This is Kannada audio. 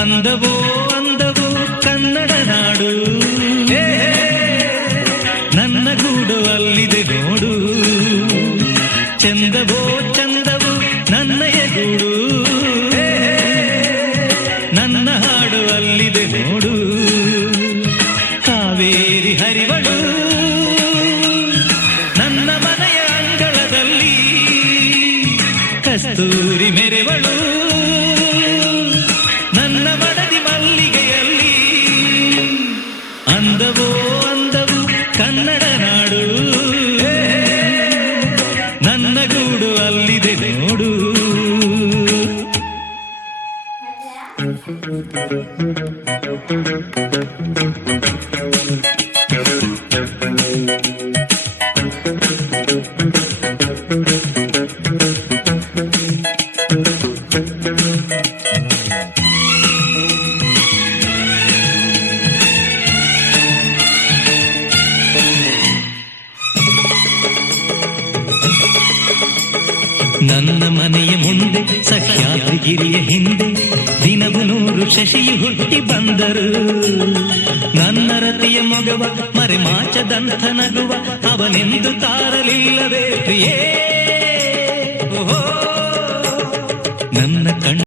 ಅಂದವೋ ಅಂದವೋ ಕನ್ನಡ ನಾಡು, ನನ್ನ ಗೂಡು ಅಲ್ಲಿದೆ ನೋಡು. ಚಂದವೋ ಚಂದವೋ ನನ್ನಯ ಗೂಡು, ನನ್ನ ಹಾಡು ಅಲ್ಲಿದೆ ನೋಡು. ಕಾವೇರಿ ಹರಿವಳು ನನ್ನ ಮನೆಯ ಅಂಗಳದಲ್ಲಿ, ಕಸ್ತೂರಿ ಮೆರೆವಳು ನನ್ನ ಮಡದಿ ಮಲ್ಲಿಗೆಯಲ್ಲಿ. ಅಂದವೋ ಅಂದವು ಕನ್ನಡ ನಾಡು, ನನ್ನ ಗೂಡು ಅಲ್ಲಿದೆ ನೋಡು. ನನ್ನ ಮನೆಯ ಮುಂದೆ ಸಹ್ಯಾದ್ರಿಗಿರಿಯ ಹಿಂದೆ ದಿನವು 100 ಶಶಿಯು ಹುಟ್ಟಿ ಬಂದರು. ನನ್ನ ರತಿಯ ಮೊಗವ ಮರೆಮಾಚದಂಥ ನಗುವ ಅವನೆಂದು ತಾರಲಿಲ್ಲವೇ ಪ್ರಿಯೇ.